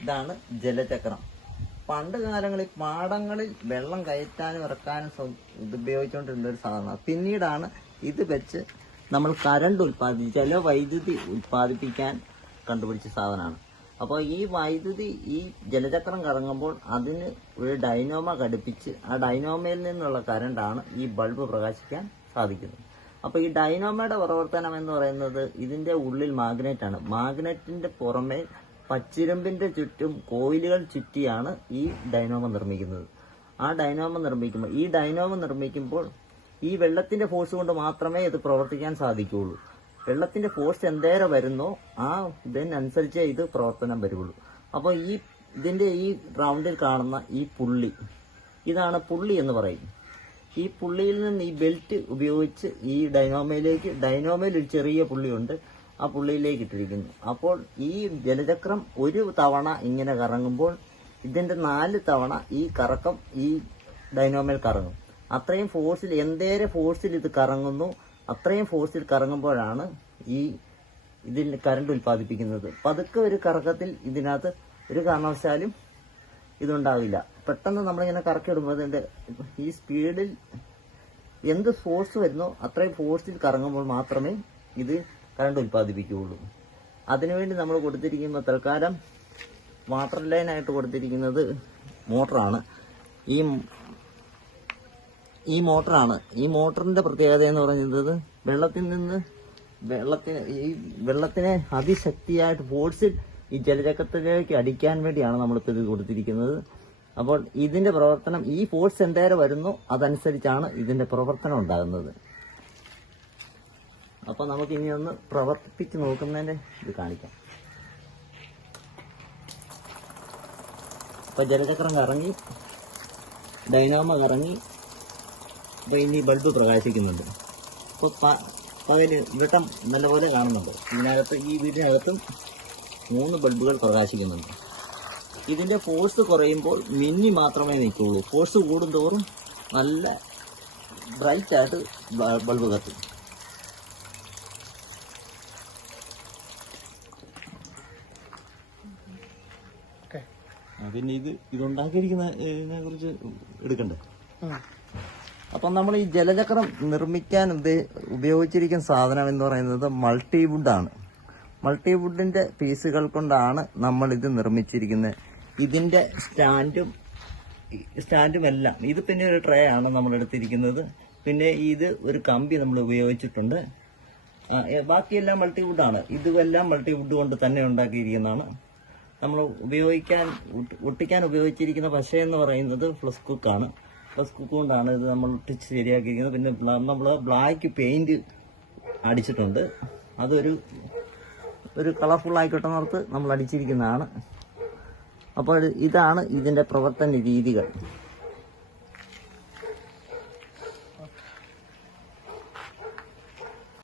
ഇതാണ് ജലചക്രം. പണ്ട് കാലങ്ങളിൽ പാടങ്ങളിൽ വെള്ളം കയറ്റാനും ഇറക്കാനും ഇത് ഉപയോഗിച്ചുകൊണ്ടിരുന്ന ഒരു സാധനമാണ്. പിന്നീടാണ് ഇത് വെച്ച് നമ്മൾ കറണ്ട് ജലവൈദ്യുതി ഉൽപ്പാദിപ്പിക്കാൻ കണ്ടുപിടിച്ച സാധനമാണ്. അപ്പോൾ ഈ വൈദ്യുതി ഈ ജലചക്രം കറങ്ങുമ്പോൾ അതിന് ഒരു ഡൈനോമ ഘടിപ്പിച്ച് ആ ഡൈനോമയിൽ നിന്നുള്ള കറണ്ടാണ് ഈ ബൾബ് പ്രകാശിക്കാൻ സാധിക്കുന്നത്. അപ്പോൾ ഈ ഡൈനോമയുടെ പ്രവർത്തനം എന്ന് പറയുന്നത് ഇതിന്റെ ഉള്ളിൽ മാഗ്നറ്റാണ്. മാഗ്നറ്റിന്റെ പുറമെ പച്ചിരമ്പിന്റെ ചുറ്റും കോയിലുകൾ ചുറ്റിയാണ് ഈ ഡൈനോമ നിർമ്മിക്കുന്നത്. ആ ഡൈനോമ നിർമ്മിക്കുമ്പോൾ ഈ വെള്ളത്തിന്റെ ഫോഴ്സ് കൊണ്ട് മാത്രമേ ഇത് പ്രവർത്തിക്കാൻ സാധിക്കുകയുള്ളൂ. വെള്ളത്തിന്റെ ഫോഴ്സ് എന്തേരെ വരുന്നോ ആ ഇതിനനുസരിച്ചേ ഇത് പ്രവർത്തനം വരുള്ളൂ. അപ്പോൾ ഇതിന്റെ ഈ റൗണ്ടിൽ കാണുന്ന ഈ പുള്ളി, ഇതാണ് പുള്ളി എന്ന് പറയും. ഈ പുള്ളിയിൽ നിന്ന് ഈ ബെൽറ്റ് ഉപയോഗിച്ച് ഈ ഡൈനോമയിൽ ഒരു ചെറിയ പുള്ളിയുണ്ട്, ആ പുള്ളിയിലേക്ക് ഇട്ടിരിക്കുന്നു. അപ്പോൾ ഈ ജലചക്രം ഒരു തവണ ഇങ്ങനെ കറങ്ങുമ്പോൾ ഇതിന്റെ 4 തവണ ഈ കറക്കം ഈ ഡൈനോമയിൽ കറങ്ങും. അത്രയും ഫോഴ്സിൽ എന്തേരെ ഫോഴ്സിൽ ഇത് കറങ്ങുന്നു അത്രയും ഫോഴ്സിൽ കറങ്ങുമ്പോഴാണ് ഇതിൽ കറണ്ട് ഉൽപ്പാദിപ്പിക്കുന്നത്. പതുക്കെ ഒരു കറക്കത്തിൽ ഇതിനകത്ത് ഒരു കാരണവശാലും ഇതുണ്ടാവില്ല. പെട്ടെന്ന് നമ്മളിങ്ങനെ കറക്കിടുമ്പോൾ ഇതിന്റെ ഈ സ്പീഡിൽ എന്ത് ഫോഴ്സ് വരുന്നോ അത്രയും ഫോഴ്സിൽ കറങ്ങുമ്പോൾ മാത്രമേ ഇത് കറണ്ട് ഉൽപ്പാദിപ്പിക്കുകയുള്ളൂ. അതിനുവേണ്ടി നമ്മൾ കൊടുത്തിരിക്കുന്ന തൽക്കാലം വാട്ടർ ലൈനായിട്ട് കൊടുത്തിരിക്കുന്നത് മോട്ടറാണ്. ഈ മോട്ടറിന്റെ പ്രത്യേകത എന്ന് പറയുന്നത് വെള്ളത്തിനെ അതിശക്തിയായിട്ട് ഫോഴ്സിൽ ഈ ജലചക്രത്തിലേക്ക് അടിക്കാൻ വേണ്ടിയാണ് നമ്മളിപ്പോൾ ഇത് കൊടുത്തിരിക്കുന്നത്. അപ്പോൾ ഇതിന്റെ പ്രവർത്തനം ഈ ഫോഴ്സ് എന്തേരെ വരുന്നു അതനുസരിച്ചാണ് ഇതിന്റെ പ്രവർത്തനം ഉണ്ടാകുന്നത്. അപ്പൊ നമുക്ക് ഇനി ഒന്ന് പ്രവർത്തിപ്പിച്ച് നോക്കുന്നതിന്റെ ഇത് കാണിക്കാം. അപ്പൊ ജലചക്രം കറങ്ങി, ഡൈനാമോ കറങ്ങി, അപ്പൊ ഇനി ബൾബ് പ്രകാശിക്കുന്നുണ്ട്. അപ്പോൾ പകല് വെട്ടം നല്ലപോലെ കാണുന്നുണ്ട്. ഈ വീടിനകത്തും 3 ബൾബുകൾ പ്രകാശിക്കുന്നുണ്ട്. ഇതിന്റെ ഫോഴ്സ് കുറയുമ്പോൾ മിന്നി മാത്രമേ നിൽക്കുള്ളൂ. ഫോഴ്സ് കൂടുന്തോറും നല്ല ബ്രൈറ്റ് ആയിട്ട് ബൾബ് കത്തും. പിന്നെ ഇതുണ്ടാക്കിയിരിക്കുന്നതിനെ കുറിച്ച് എടുക്കണ്ടേ? അപ്പം നമ്മൾ ഈ ജലചക്രം നിർമ്മിക്കാൻ ഉപയോഗിച്ചിരിക്കുന്ന സാധനം എന്ന് പറയുന്നത് മൾട്ടിവുഡാണ്. മൾട്ടിവുഡിന്റെ പീസുകൾ കൊണ്ടാണ് നമ്മൾ ഇത് നിർമ്മിച്ചിരിക്കുന്നത്. ഇതിന്റെ സ്റ്റാൻഡും എല്ലാം ഇത് പിന്നെ ഒരു ട്രേ ആണ് നമ്മൾ എടുത്തിരിക്കുന്നത്. പിന്നെ ഇത് ഒരു കമ്പി നമ്മൾ ഉപയോഗിച്ചിട്ടുണ്ട്. ബാക്കിയെല്ലാം മൾട്ടിവുഡാണ്. ഇതുമെല്ലാം മൾട്ടിവുഡ് കൊണ്ട് തന്നെ ഉണ്ടാക്കിയിരിക്കുന്നതാണ്. നമ്മൾ ഒട്ടിക്കാൻ ഉപയോഗിച്ചിരിക്കുന്ന പശ എന്ന് പറയുന്നത് ഫ്ലസ് കുക്കാണ്. ഫ്ലസ് കുക്ക് കൊണ്ടാണ് ഇത് നമ്മൾ ഒട്ടിച്ച് ശരിയാക്കിയിരിക്കുന്നത്. പിന്നെ നമ്മൾ ബ്ലാക്ക് പെയിന്റ് അടിച്ചിട്ടുണ്ട്. അതൊരു കളർഫുൾ ആയിക്കോട്ടെ ഓർത്ത് നമ്മൾ അടിച്ചിരിക്കുന്നതാണ്. അപ്പോൾ ഇതാണ് ഇതിന്റെ പ്രവർത്തന രീതികൾ.